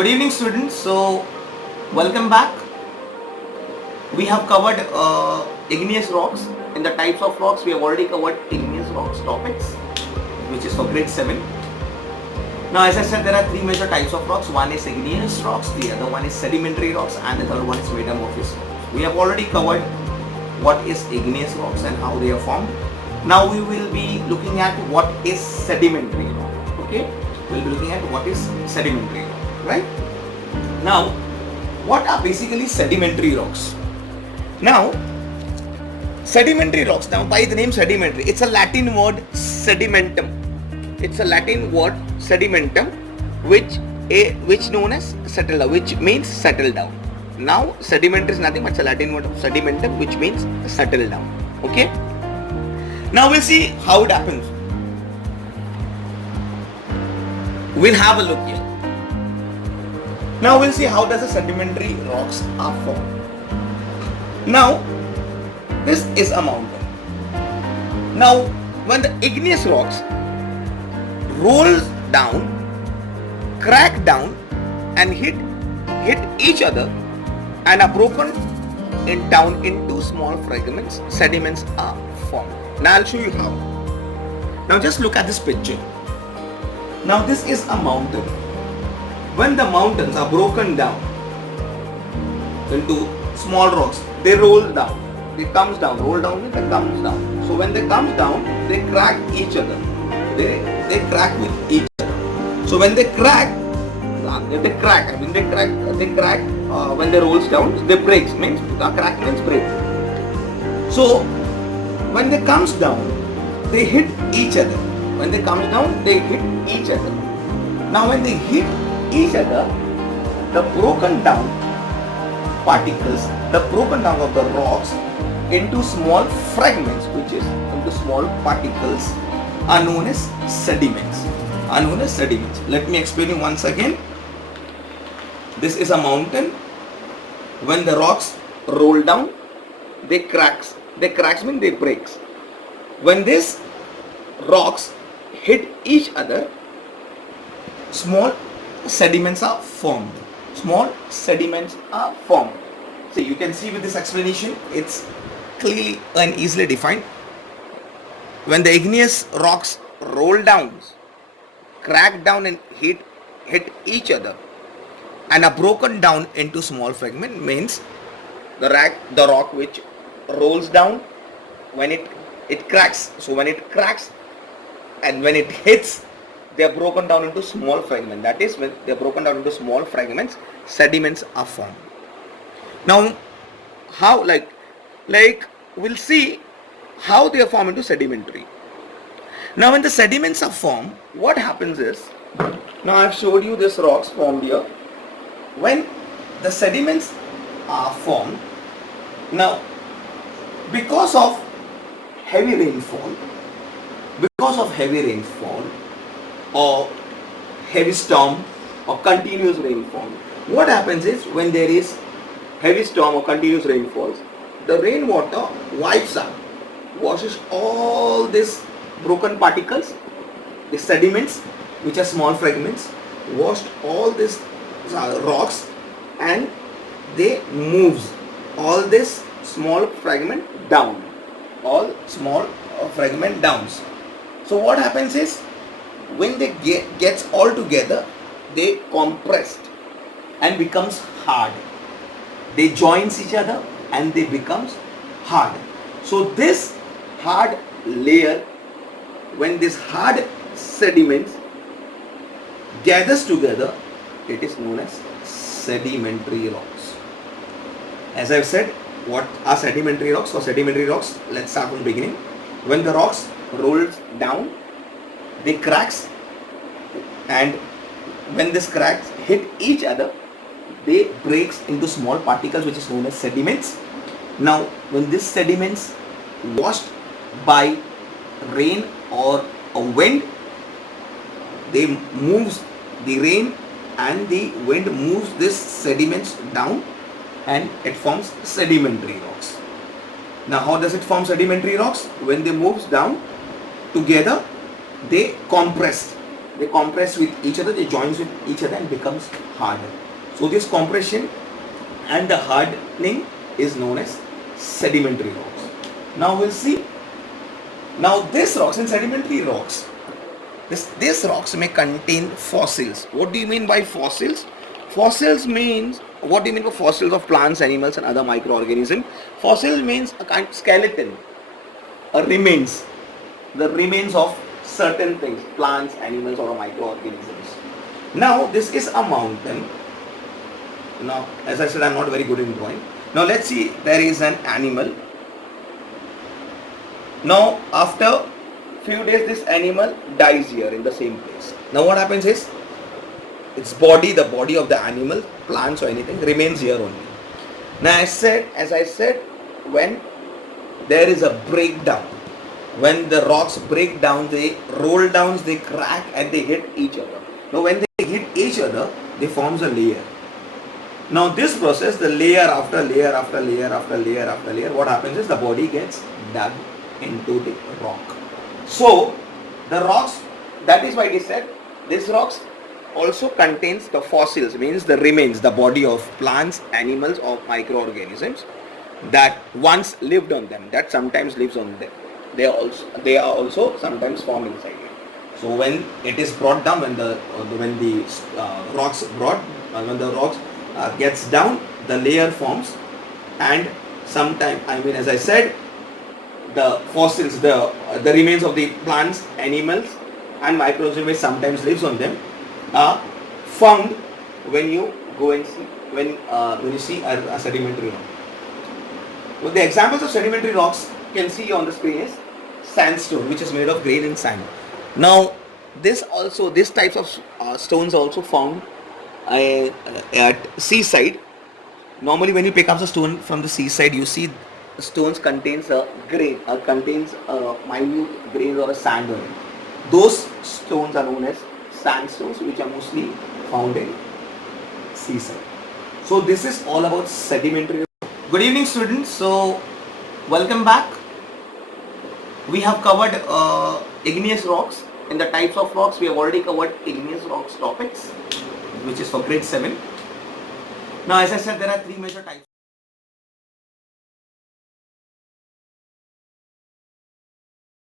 Good evening, students. So, welcome back. We have covered igneous rocks. In the types of rocks, we have already covered igneous rocks topics, which is for grade 7. Now, as I said, there are three major types of rocks. One is igneous rocks, the other one is sedimentary rocks, and the third one is metamorphic rocks. We have already covered what is igneous rocks and how they are formed. Now, we will be looking at what is sedimentary rock. Okay, we'll be looking at what is sedimentary rock. Right? Now, what are basically sedimentary rocks? Now, sedimentary rocks, now by the name sedimentary, it's a Latin word sedimentum. It's a Latin word sedimentum, which known as settle down, which means settle down. Now, sedimentary is nothing but a Latin word of sedimentum, which means settle down. Okay? Now we'll see how it happens. We'll have a look here. Now we'll see how does the sedimentary rocks are formed. Now, this is a mountain. Now, when the igneous rocks rolls down, crack down and hit each other and are broken down into small fragments, sediments are formed. Now I'll show you how. Now just look at this picture. Now this is a mountain. When the mountains are broken down into small rocks, they roll down. They comes down, roll down, it comes down. So when they comes down, they crack each other. They crack with each other. So when they crack, when they crack when they rolls down, they breaks, means crack means break. So when they comes down, they hit each other. When they comes down, they hit each other. Now when they hit each other, the broken down particles, the broken down of the rocks into small fragments, which is into small particles, are known as sediments. Let me explain you once again. This is a mountain. When the rocks roll down, they cracks. They cracks mean they breaks. When these rocks hit each other, small sediments are formed. Small sediments are formed. See, you can see with this explanation, it's clearly and easily defined. When the igneous rocks roll down, crack down and hit each other and are broken down into small fragments, means the rock which rolls down, when it cracks. So when it cracks and when it hits, they are broken down into small fragments. That is, when they are broken down into small fragments, sediments are formed. Now, how like we'll see how they are formed into sedimentary. Now, when the sediments are formed, what happens is, now I have showed you this rocks formed here. When the sediments are formed, now because of heavy rainfall, or heavy storm or continuous rainfall, what happens is, when there is heavy storm or continuous rainfalls, the rainwater wipes out, washes all these broken particles, the sediments which are small fragments, washed all these rocks, and they moves all this small fragment down, all small fragment downs. So what happens is, when they gets all together, they compressed and becomes hard. They joins each other and they becomes hard. So this hard layer, when this hard sediments gathers together, it is known as sedimentary rocks. As I've said, what are sedimentary rocks? For sedimentary rocks, let's start from the beginning. When the rocks rolls down, they cracks, and when this cracks hit each other, they breaks into small particles, which is known as sediments. Now, when these sediments washed by rain or a wind, they moves the rain and the wind moves these sediments down, and it forms sedimentary rocks. Now, how does it form sedimentary rocks? When they moves down together, they compress. they compress with each other, they join with each other and becomes harder. So this compression and the hardening is known as sedimentary rocks. Now we'll see. Now these rocks and sedimentary rocks, these rocks may contain fossils. What do you mean by fossils? Fossils means, what do you mean by fossils of plants, animals and other microorganisms? Fossil means a kind of skeleton, or remains, the remains of certain things, plants, animals or microorganisms. Now this is a mountain. Now as I said, I'm not very good in drawing. Now let's see, there is an animal. Now after few days this animal dies here in the same place. Now what happens is, its body, the body of the animal, plants or anything, remains here only. Now as I said, when there is a breakdown, when the rocks break down, they roll down, they crack and they hit each other. Now when they hit each other, they forms a layer. Now this process, the layer after layer after layer after layer after layer, what happens is the body gets dug into the rock. So the rocks, that is why it is said, these rocks also contains the fossils, means the remains, the body of plants, animals or microorganisms that once lived on them, that sometimes lives on them. They are also sometimes formed inside it. So when it is brought down, when the rocks gets down, the layer forms, and sometimes, I mean, as I said, the fossils, the remains of the plants, animals and microorganisms which sometimes lives on them are found when you go and see, when you see a sedimentary rock. Well, the examples of sedimentary rocks you can see on the screen is sandstone, which is made of grain and sand. Now this types of stones also found at seaside. Normally when you pick up a stone from the seaside, you see stones contains a grain, contains a minute grains or a sand on it. Those stones are known as sandstones, which are mostly found in seaside. So this is all about sedimentary. Good evening students. So welcome back. We have covered igneous rocks. In the types of rocks, we have already covered igneous rocks topics, which is for grade 7. Now as I said, there are three major types.